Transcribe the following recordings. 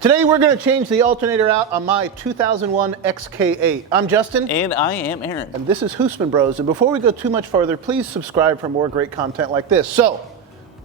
Today we're going to change the alternator out on my 2001 XK8. I'm Justin. And I am Aaron. And this is Husman Bros. And before we go too much further, please subscribe for more great content like this. So,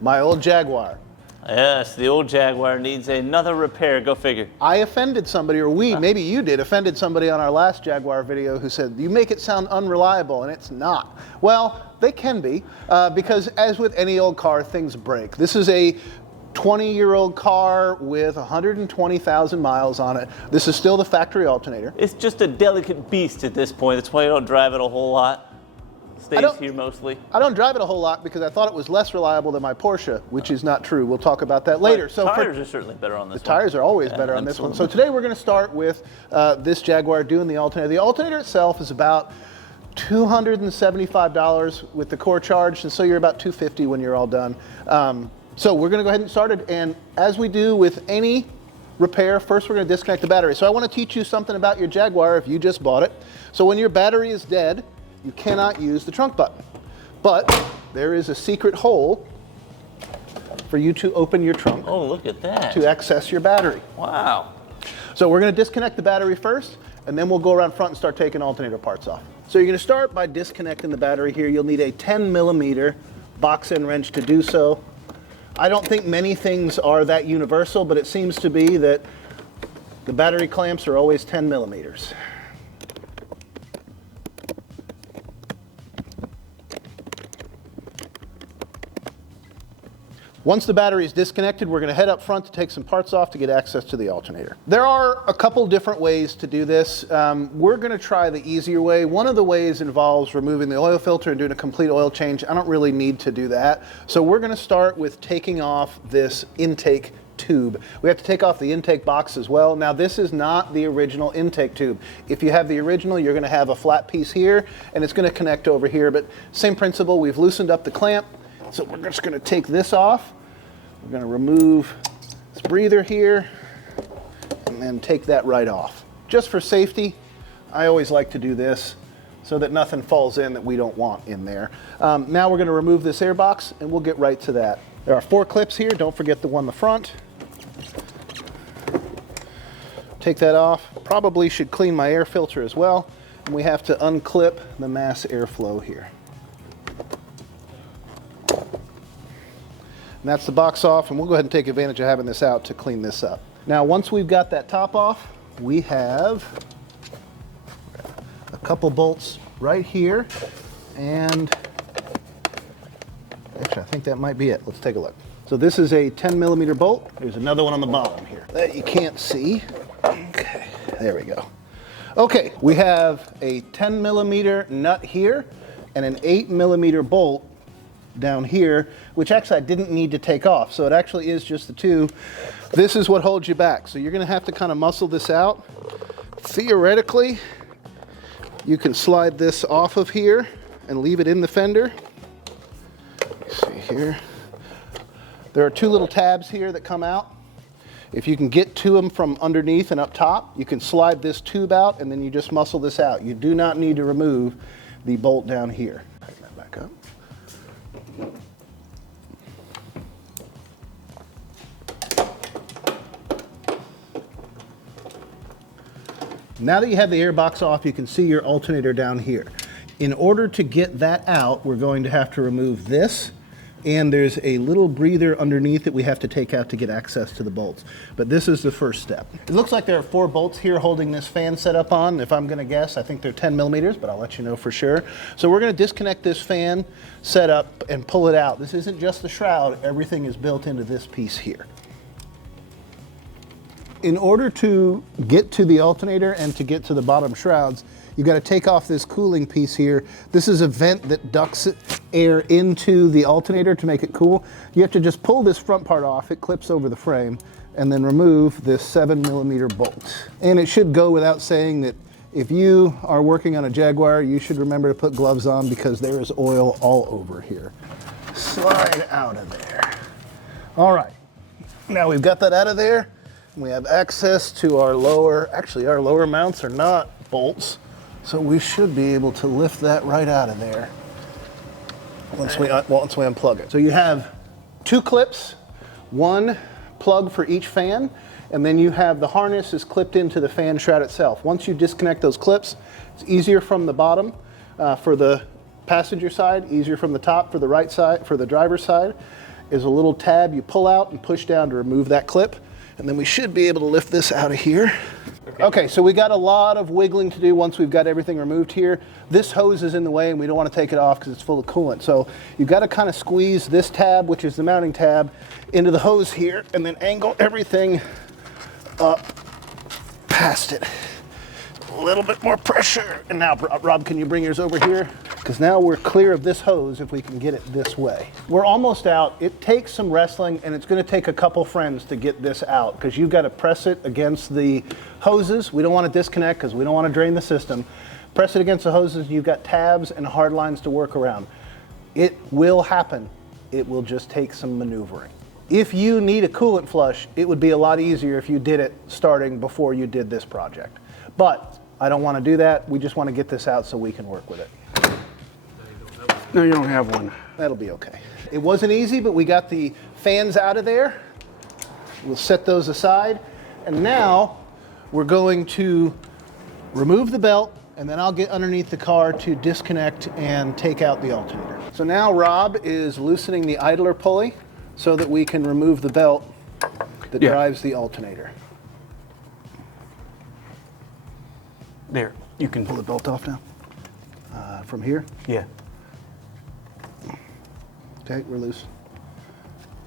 my old Jaguar. Yes, the old Jaguar needs another repair. Go figure. I offended somebody, or maybe you did, offended somebody on our last Jaguar video who said, you make it sound unreliable, and it's not. Well, they can be, because as with any old car, things break. This is a 20-year-old car with 120,000 miles on it. This is still the factory alternator. It's just a delicate beast at this point. That's why you don't drive it a whole lot. Stays here mostly. I don't drive it a whole lot because I thought it was less reliable than my Porsche, which is not true. We'll talk about that later. So tires are certainly better on this one. The tires are always better on this one. So today we're going to start with this Jaguar doing the alternator. The alternator itself is about $275 with the core charge, and so you're about $250 when you're all done. So we're going to go ahead and get started, and as we do with any repair, first we're going to disconnect the battery. So I want to teach you something about your Jaguar if you just bought it. So when your battery is dead, you cannot use the trunk button. But there is a secret hole for you to open your trunk. Oh, look at that. To access your battery. Wow. So we're going to disconnect the battery first, and then we'll go around front and start taking alternator parts off. So you're going to start by disconnecting the battery here. You'll need a 10mm box end wrench to do so. I don't think many things are that universal, but it seems to be that the battery clamps are always 10mm. Once the battery is disconnected, we're going to head up front to take some parts off to get access to the alternator. There are a couple different ways to do this. We're going to try the easier way. One of the ways involves removing the oil filter and doing a complete oil change. I don't really need to do that. So we're going to start with taking off this intake tube. We have to take off the intake box as well. Now this is not the original intake tube. If you have the original, you're going to have a flat piece here and it's going to connect over here, but same principle. We've loosened up the clamp. So we're just going to take this off. We're going to remove this breather here and then take that right off. Just for safety, I always like to do this so that nothing falls in that we don't want in there. Now we're going to remove this air box and we'll get right to that. There are 4 clips here. Don't forget the one in the front. Take that off. Probably should clean my air filter as well. And we have to unclip the mass airflow here. And that's the box off, and we'll go ahead and take advantage of having this out to clean this up. Now, once we've got that top off, we have a couple bolts right here, and actually, I think that might be it. Let's take a look. So this is a 10mm bolt. There's another one on the bottom here that you can't see. Okay, there we go. Okay, we have a 10mm nut here and an 8mm bolt down here, which actually I didn't need to take off. So it actually is just the two. This is what holds you back. So you're going to have to kind of muscle this out. Theoretically, you can slide this off of here and leave it in the fender. Let's see here. There are 2 little tabs here that come out. If you can get to them from underneath and up top, you can slide this tube out and then you just muscle this out. You do not need to remove the bolt down here. Bring that back up. Now that you have the air box off, you can see your alternator down here. In order to get that out, we're going to have to remove this, and there's a little breather underneath that we have to take out to get access to the bolts. But this is the first step. It looks like there are 4 bolts here holding this fan set up on. If I'm going to guess, I think they're 10mm, but I'll let you know for sure. So we're going to disconnect this fan set up and pull it out. This isn't just the shroud. Everything is built into this piece here. In order to get to the alternator and to get to the bottom shrouds, you've got to take off this cooling piece here. This is a vent that ducts air into the alternator to make it cool. You have to just pull this front part off. It clips over the frame, and then remove this 7mm bolt. And it should go without saying that if you are working on a Jaguar, you should remember to put gloves on because there is oil all over here. Slide out of there. All right, now we've got that out of there. We have access to our lower, actually our lower mounts are not bolts, so we should be able to lift that right out of there once we unplug it. So you have 2 clips, 1 plug for each fan, and then you have the harness is clipped into the fan shroud itself. Once you disconnect those clips, it's easier from the bottom for the passenger side, easier from the top for the right side, for the driver's side, is a little tab you pull out and push down to remove that clip. And then we should be able to lift this out of here. Okay, so we got a lot of wiggling to do once we've got everything removed here. This hose is in the way and we don't want to take it off because it's full of coolant. So you've got to kind of squeeze this tab, which is the mounting tab, into the hose here and then angle everything up past it. A little bit more pressure. And now, Rob, can you bring yours over here? Because now we're clear of this hose if we can get it this way. We're almost out. It takes some wrestling, and it's going to take a couple friends to get this out because you've got to press it against the hoses. We don't want to disconnect because we don't want to drain the system. Press it against the hoses, and you've got tabs and hard lines to work around. It will happen. It will just take some maneuvering. If you need a coolant flush, it would be a lot easier if you did it starting before you did this project. But I don't want to do that. We just want to get this out so we can work with it. No, you don't have one. That'll be okay. It wasn't easy, but we got the fans out of there. We'll set those aside. And now we're going to remove the belt, and then I'll get underneath the car to disconnect and take out the alternator. So now Rob is loosening the idler pulley so that we can remove the belt that drives the alternator. There, you can Pull the belt off now. From here. Yeah. Okay, we're loose.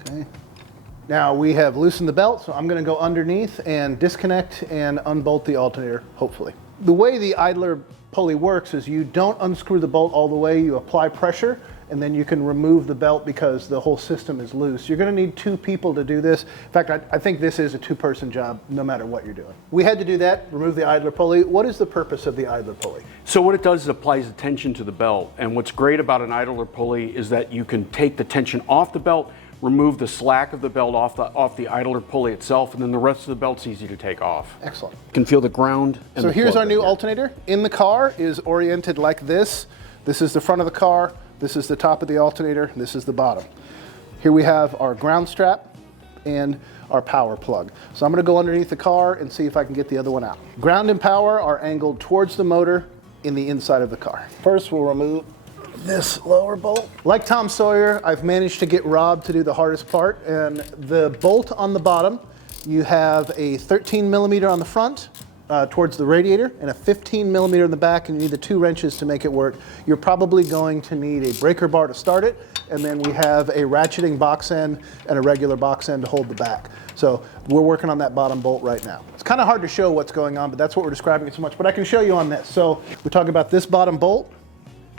Okay. Now we have loosened the belt, so I'm going to go underneath and disconnect and unbolt the alternator, hopefully. The way the idler pulley works is you don't unscrew the bolt all the way, you apply pressure, and then you can remove the belt because the whole system is loose. You're going to need 2 people to do this. In fact, I think this is a 2-person job no matter what you're doing. We had to do that, remove the idler pulley. What is the purpose of the idler pulley? So what it does is applies the tension to the belt. And what's great about an idler pulley is that you can take the tension off the belt, remove the slack of the belt off the idler pulley itself, and then the rest of the belt's easy to take off. Excellent. You can feel the ground. And So the here's plug our new right there. alternator. In the car is oriented like this. This is the front of the car. This is the top of the alternator. This is the bottom. Here we have our ground strap and our power plug. So I'm going to go underneath the car and see if I can get the other one out. Ground and power are angled towards the motor in the inside of the car. First, we'll remove this lower bolt. Like Tom Sawyer, I've managed to get Rob to do the hardest part. And the bolt on the bottom, you have a 13 millimeter on the front, towards the radiator, and a 15 millimeter in the back, and you need the 2 wrenches to make it work. You're probably going to need a breaker bar to start it, and then we have a ratcheting box end and a regular box end to hold the back. So we're working on that bottom bolt right now. It's kind of hard to show what's going on, but that's what we're describing it so much, but I can show you on this. So we're talking about this bottom bolt.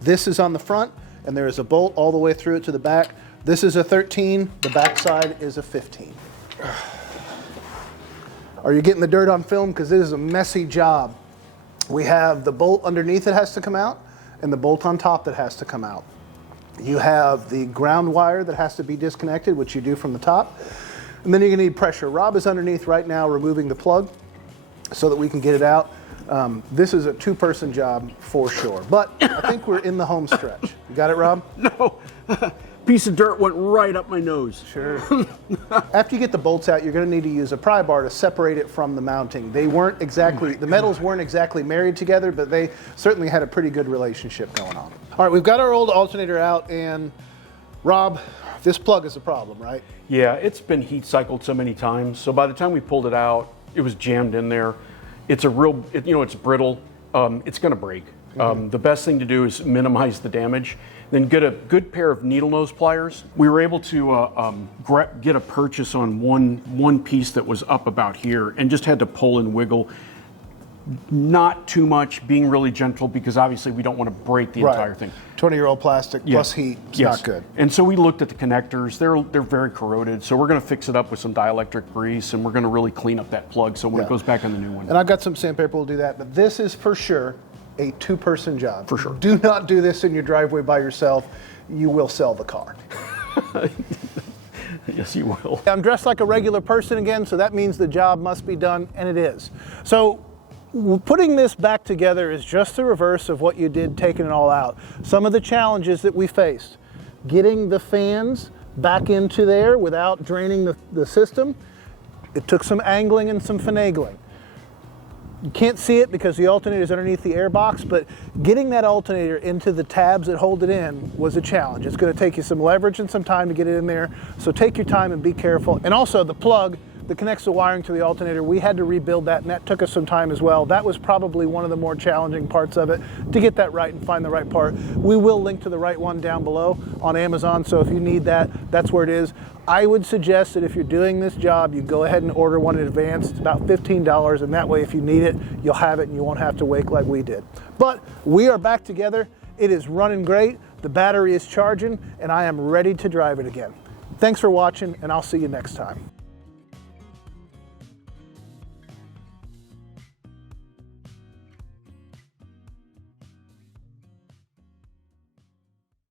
This is on the front, and there is a bolt all the way through it to the back. This is a 13, the back side is a 15. Are you getting the dirt on film? Because this is a messy job. We have the bolt underneath that has to come out and the bolt on top that has to come out. You have the ground wire that has to be disconnected, which you do from the top. And then you're going to need pressure. Rob is underneath right now removing the plug so that we can get it out. This is a 2-person job for sure. But I think we're in the home stretch. You got it, Rob? No. Piece of dirt went right up my nose. Sure. After you get the bolts out, you're going to need to use a pry bar to separate it from the mounting. They weren't exactly, the metals weren't exactly married together, but they certainly had a pretty good relationship going on. All right, we've got our old alternator out, and Rob, this plug is a problem, right? Yeah, it's been heat cycled so many times. So by the time we pulled it out, it was jammed in there. It's a real, it's brittle. It's going to break. The best thing to do is minimize the damage. Then get a good pair of needle nose pliers. We were able to get a purchase on one piece that was up about here and just had to pull and wiggle. Not too much, being really gentle because obviously we don't want to break the entire thing. 20-year-old plastic plus heat, it's not good. And so we looked at the connectors. They're very corroded. So we're going to fix it up with some dielectric grease and we're going to really clean up that plug so when it goes back on the new one. And I've got some sandpaper will do that, but this is for sure a 2-person job. For sure. Do not do this in your driveway by yourself. You will sell the car. Yes, you will. I'm dressed like a regular person again, so that means the job must be done, and it is. So putting this back together is just the reverse of what you did taking it all out. Some of the challenges that we faced, getting the fans back into there without draining the system, It took some angling and some finagling. You can't see it because the alternator is underneath the air box, but getting that alternator into the tabs that hold it in was a challenge. It's going to take you some leverage and some time to get it in there, so take your time and be careful. And also the plug that connects the wiring to the alternator, we had to rebuild that, and that took us some time as well. That was probably one of the more challenging parts of it, to get that right and find the right part. We will link to the right one down below on Amazon, so if you need that, that's where it is. I would suggest that if you're doing this job, you go ahead and order one in advance. It's about $15, and that way if you need it, you'll have it and you won't have to wait like we did. But we are back together. It is running great. The battery is charging, and I am ready to drive it again. Thanks for watching, and I'll see you next time.